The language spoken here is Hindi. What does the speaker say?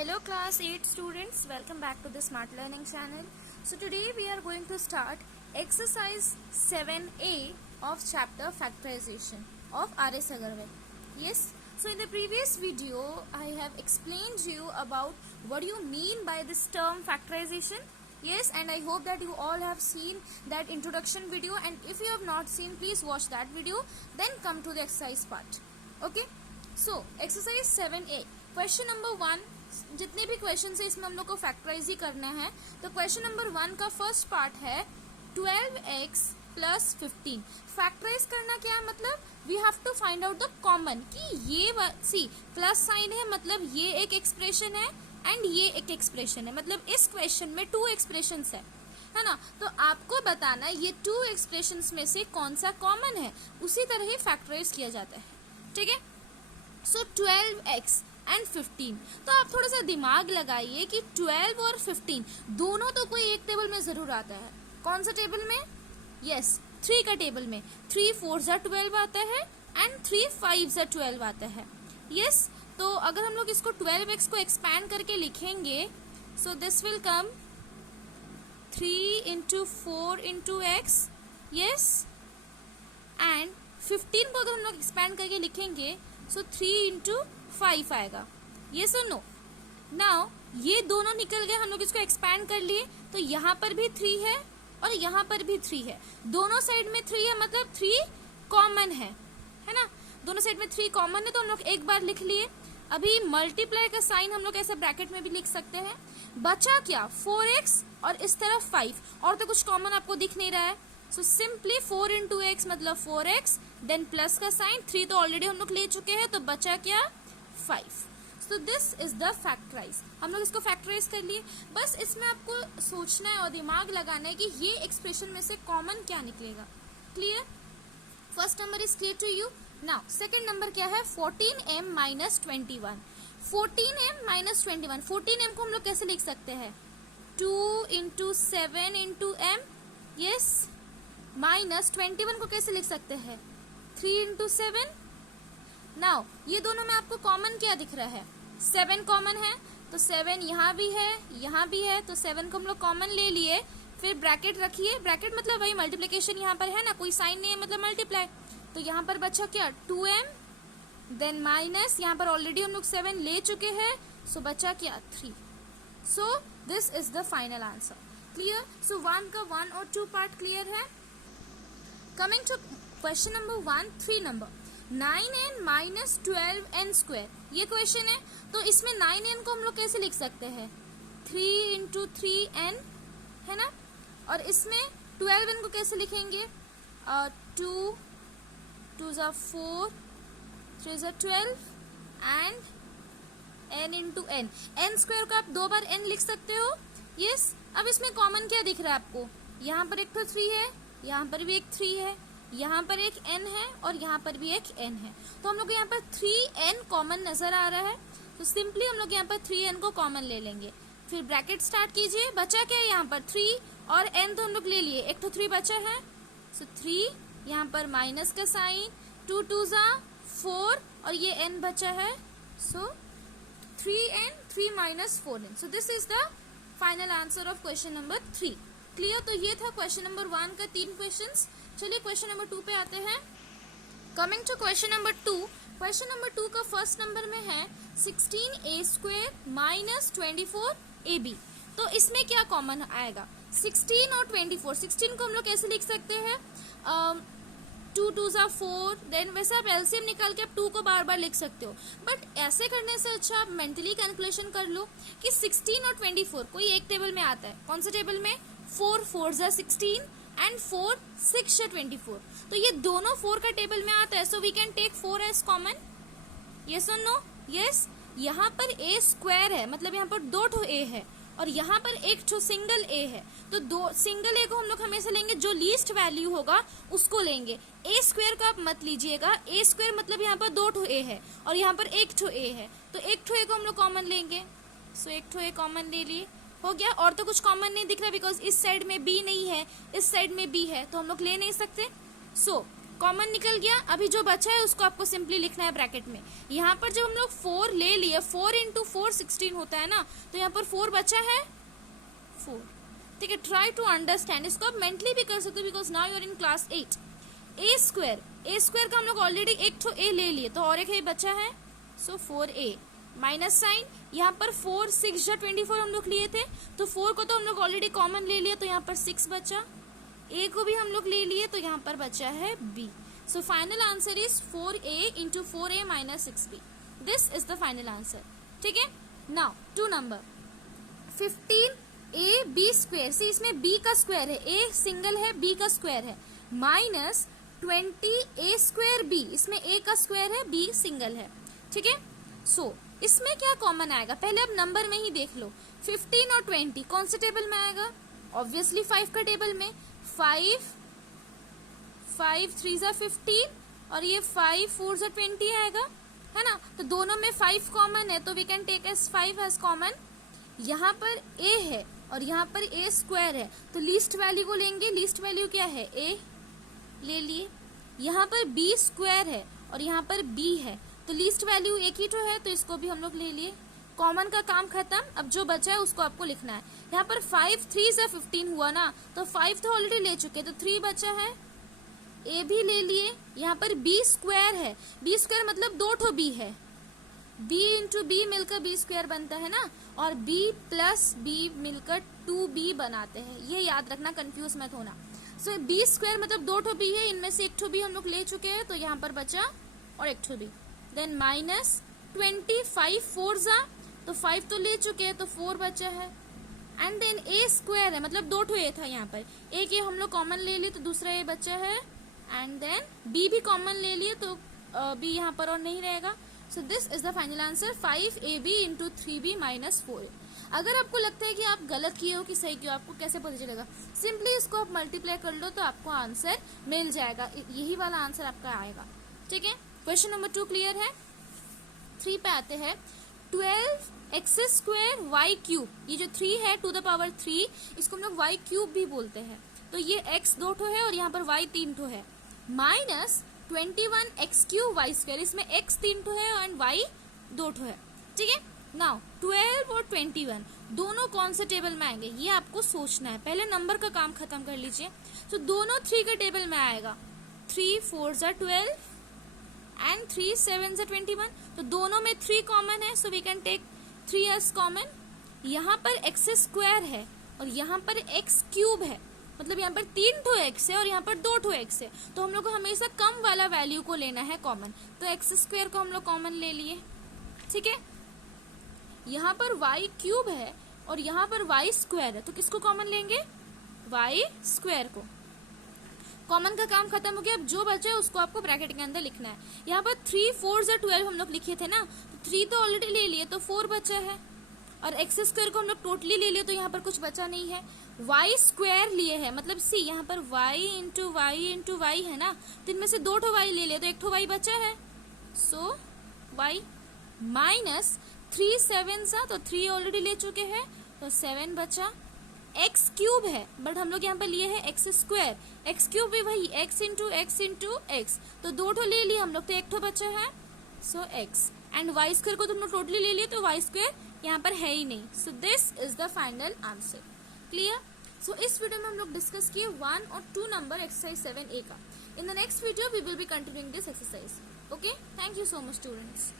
Hello class 8 students, welcome back to the Smart Learning channel. So today we are going to start exercise 7a of chapter factorization of R.S. Agarwal. Yes, so in the previous video I have explained you about what do you mean by this term factorization. Yes, and I hope that you all have seen that introduction video, and if you have not seen, please watch that video, then come to the exercise part. Okay, so exercise 7a, question number 1, जितने भी क्वेश्चन है इसमें हम लोग को फैक्टराइज ही करना है. तो क्वेश्चन नंबर 1 का फर्स्ट पार्ट है 12x प्लस 15. फैक्टराइज करना क्या है, मतलब we have to find out the common, कि ये सी प्लस साइन है, मतलब ये एक एक्सप्रेशन है एंड ये एक एक्सप्रेशन है, मतलब इस क्वेश्चन में 2 एक्सप्रेशंस है ना. तो आपको बताना है ये 2 एक्सप्रेशंस में से कौन सा कॉमन है, उसी तरह ही फैक्टराइज किया जाता है. ठीक है, सो 12x एंड 15. तो आप थोड़ा सा दिमाग लगाइए कि 12 और 15 दोनों तो कोई एक टेबल में जरूर आता है. कौन सा टेबल में? यस, 3 का टेबल में. 3 4 12 आता है एंड 3 5 12 आता है. यस, तो अगर हम लोग इसको 12x को एक्सपैंड करके लिखेंगे, so this will come 3 into 4 into x. Yes, and 15 को अगर हम लोग एक्सपैंड करके लिखेंगे, सो 3 इंटू 5 आएगा. ये सुनो, नाउ ये दोनों निकल गए, हम लोग इसको एक्सपैंड कर लिए, तो यहाँ पर भी 3 है और यहाँ पर भी 3 है. दोनों साइड में 3 है, मतलब 3 कॉमन है ना. दोनों साइड में 3 कॉमन है, तो हम लोग एक बार लिख लिए. अभी मल्टीप्लाई का साइन हम लोग ऐसे ब्रैकेट में भी लिख सकते हैं. बचा क्या? 4x और इस तरफ 5, और तो कुछ कॉमन आपको दिख नहीं रहा है. सो सिंपली 4 इंटू एक्स मतलब 4x, देन प्लस का साइन. 3 तो ऑलरेडी हम लोग ले चुके हैं, तो बचा क्या? 5. So this is the factorise. हम लोग इसको फैक्टराइज कर लिए. बस इसमें आपको सोचना है और दिमाग लगाना है कि ये एक्सप्रेशन में से कॉमन क्या निकलेगा. Clear? First number is clear to you. Now second number क्या है? 14m minus 21. 14m minus 21. 14m को हम लोग कैसे लिख सकते हैं? 2 into 7 into m. Yes, minus 21 को कैसे लिख सकते हैं? 3 इंटू 7. नाउ ये दोनों में आपको कॉमन क्या दिख रहा है? 7 कॉमन है, तो 7 यहाँ भी है, यहाँ भी है, तो 7 को हम लोग कॉमन ले लिए. फिर ब्रैकेट रखिए. ब्रैकेट मतलब वही मल्टीप्लिकेशन यहाँ पर है ना, कोई साइन नहीं है, मतलब मल्टीप्लाई. तो यहाँ पर बचा क्या? 2m, देन माइनस, यहाँ पर ऑलरेडी हम लोग 7 ले चुके हैं, सो बचा क्या? 3. So this is the final answer. Clear? So 1 का 1 और 2 पार्ट क्लियर है. Coming to question number 1, 3 number 9n minus 12n square. ये क्वेश्चन है, तो इसमें 9n को हम लोग कैसे लिख सकते हैं? 3 इंटू 3n है ना. और इसमें 12n को कैसे लिखेंगे? 2 2 4 3 12 and n into n. n square को आप 2 बार n लिख सकते हो. यस, अब इसमें कॉमन क्या दिख रहा है आपको? यहाँ पर एक तो 3 है, यहाँ पर भी एक 3 है, यहाँ पर एक n है और यहाँ पर भी एक n है. तो हम लोग यहाँ पर 3n कॉमन नजर आ रहा है, तो सिंपली हम लोग यहाँ पर 3n को कॉमन ले लेंगे. फिर ब्रैकेट स्टार्ट कीजिए. बचा क्या है यहाँ पर? 3 और n तो हम लोग ले लिए, एक तो 3 बचा है, सो 3, यहाँ पर माइनस का साइन, 2 2 4 और ये n बचा है, सो 3n 3 minus 4n. So this is the final answer of question number 3. Clear? तो ये था क्वेश्चन नंबर 1 का 3 क्वेश्चंस. चलिए क्वेश्चन नंबर 2 पे आते हैं. Coming to question number 2. Question number 2 का फर्स्ट नंबर में है 16a स्क्वायर माइनस 24ab. तो इसमें क्या कॉमन आएगा? 16 और 24. 16 को हम लोग कैसे लिख सकते हैं? 2 2 4, देन वैसे आप एलसीएम निकाल के आप 2 को बार बार लिख सकते हो, बट ऐसे करने से अच्छा आप मेंटली कैलकुलेशन कर लो कि 16 और 24 कोई एक टेबल में आता है. कौन से टेबल में? 4 4 16 एंड 4 6 24. तो ये दोनों 4 का टेबल में आता है, so we can take 4 as common. Yes or no? Yes, यहाँ पर a स्क्वायर है, मतलब यहाँ पर 2 ठो a है और यहाँ पर एक ठो सिंगल a है. तो 2 सिंगल a को हम लोग हमेशा लेंगे, जो लीस्ट वैल्यू होगा उसको लेंगे. a स्क्वायर को आप मत लीजिएगा. a स्क्वायर मतलब यहाँ पर 2 ठो a है और यहाँ पर एक ठो a है, तो एक ठो a को हम लोग कॉमन लेंगे. सो एक ठो a कॉमन ले लिए, हो गया. और तो कुछ कॉमन नहीं दिख रहा, बिकॉज इस साइड में b नहीं है, इस साइड में b है, तो हम लोग ले नहीं सकते. सो कॉमन निकल गया। अभी जो बचा है उसको आपको सिंपली लिखना है ब्रैकेट में। यहाँ पर जब हम लोग 4 ले लिए, 4 इंटू 4 16 होता है ना, तो यहाँ पर 4 बचा है 4। ठीक है, ट्राई टू अंडरस्टैंड। इसको आप मेंटली भी कर सकते हो because now you are in class 8। A square का हम लोग ऑलरेडी एक तो ए ले लिए, तो और एक ए बचा है, सो 4a माइनस साइन। यहाँ पर 4 6 या 24 हम लोग लिए थे, तो 4 को तो हम लोग ऑलरेडी कॉमन ले लिए, तो यहाँ पर 6 बचा। a को भी हम लोग ले लिए, तो यहाँ पर बचा है b। So final answer is 4a into 4a minus 6b। This is the final answer. ठीक है, नाउ 2 नंबर 15ab स्क्वायर। सी इसमें b का स्क्वायर है, a सिंगल है, b का स्क्वायर है, माइनस 20a स्क्वायर b। इसमें a का स्क्वायर है, b सिंगल है। ठीक है, सो इसमें क्या कॉमन आएगा, पहले अब नंबर में ही देख लो। 15 और 20 कौन से टेबल में आएगा, ऑब्वियसली 5 का टेबल में। 5 3 जा 15 और ये 5 4 जा 20 आएगा, है ना। तो दोनों में 5 कॉमन है, तो we can take as 5 as common. यहाँ पर a है और यहाँ पर a स्क्वायर है, तो लीस्ट वैल्यू को लेंगे। लीस्ट वैल्यू क्या है, a ले लिए। यहाँ पर b स्क्वायर है और यहाँ पर b है, तो लीस्ट वैल्यू एक ही तो है, तो इसको भी हम लोग ले लिए। कॉमन का काम खत्म। अब जो बचा है उसको आपको लिखना है। यहाँ पर 5 3 से 15 हुआ ना, तो 5 तो ऑलरेडी ले चुके, तो 3 बचा है, a भी ले लिए। यहाँ पर b स्क्वायर है, b स्क्वायर मतलब 2 ठो b है, b इंटू b मिलकर b स्क्वायर बनता है ना, और b प्लस b मिलकर 2b बनाते हैं। ये याद रखना, कंफ्यूज मत होना। सो b स्क्वायर मतलब 2 ठो b है, इनमें से एक ठो b हम लोग ले चुके हैं, तो यहाँ पर बचा और एक ठो b। देन माइनस 25 4 जा, तो 5 तो ले चुके हैं, तो 4 बचा है। एंड देन a स्क्वायर है, मतलब 2 ठो a था, यहाँ पर एक ये हम लोग कॉमन ले लिए, तो दूसरा a बचा है। एंड देन b भी कॉमन ले लिए, तो b यहाँ पर और नहीं रहेगा। सो this is the final answer, 5ab into 3b minus 4। अगर आपको लगता है कि आप गलत किए हो कि सही किए हो, आपको कैसे पता चलेगा, सिंपली इसको आप मल्टीप्लाई कर लो, तो आपको आंसर मिल जाएगा, यही वाला आंसर आपका आएगा। ठीक है, क्वेश्चन नंबर 2 क्लियर है। 3 पे आते हैं। 12x स्क्वायर y क्यूब, ये जो 3 है टू द पावर 3, इसको हम लोग y क्यूब भी बोलते हैं। तो ये x 2 ठो है और यहाँ पर y 3 ठो है, minus 21x cube y square, इसमें x 3 ठो है एंड y 2 ठो है। ठीक है, नाउ 12 और 21 दोनों कौन से टेबल में आएंगे, ये आपको सोचना है। पहले नंबर का काम खत्म कर लीजिए। तो दोनों 3 के टेबल में आएगा। 3 4 जा 12 एंड 3 7 जा 21, तो दोनों में 3 कॉमन है, so we can take 3 as common. यहाँ पर x स्क्वायर है और यहाँ पर x क्यूब है, मतलब यहाँ पर 3 ठो x है और यहाँ पर 2 ठो x है, तो हम लोग को हमेशा कम वाला वैल्यू को लेना है कॉमन। तो x स्क्वायर को हम लोग कॉमन ले लिए। ठीक है, यहाँ पर y क्यूब है और यहाँ पर y स्क्वायर है, तो किसको कॉमन लेंगे, y स्क्वायर को। कॉमन का काम खत्म हो गया। अब जो बचा है उसको आपको ब्रैकेट के अंदर लिखना है। यहाँ पर 3 4 जा 12 हम लोग लिखे थे ना, तो 3 तो ऑलरेडी ले लिए, तो 4 बचा है, और एक्स स्क्वायर को हम लोग टोटली ले लिए, तो यहाँ पर कुछ बचा नहीं है। वाई स्क्वायर लिए है, मतलब सी यहाँ पर वाई इंटू वाई है ना, तो इनमें से 2 ठो वाई ले लिए, तो 1 ठो वाई बचा है, सो वाई माइनस 3 7 सा, तो 3 ऑलरेडी ले चुके हैं, तो 7 बचा। एक्स क्यूब है बट हम लोग यहाँ पर लिए है एक्स स्क्वायर, एक्स क्यूब भी वही एक्स इंटू एक्स, तो 2 ठो ले लिए हम लोग, तो 1 ठो बचा है, सो एक्स। एंड वाई स्क्वायर को तुम लोग टोटली ले लिए, तो वाई स्क्वायर यहाँ पर है ही नहीं। So this is the final answer. Clear? So इस वीडियो में हम लोग डिस्कस किए 1 और 2 नंबर एक्सरसाइज 7A का। In the next video we will be continuing this exercise. Okay, thank you so much students.